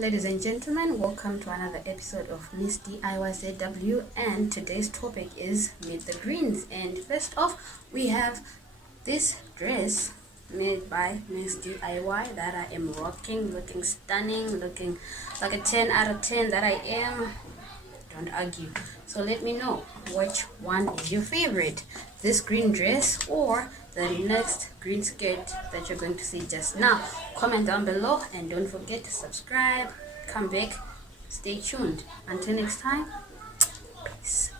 Ladies and gentlemen, welcome to another episode of Miss DIYZW, and today's topic is Meet the Greens. And first off, we have this dress made by Miss DIY that I am rocking, looking stunning, looking like a 10 out of 10 that I am. Don't argue. So let me know which one is your favorite, this green dress or the next green skirt that you're going to see just now. Comment down below and don't forget to subscribe. Come back, stay tuned. Until next time, peace.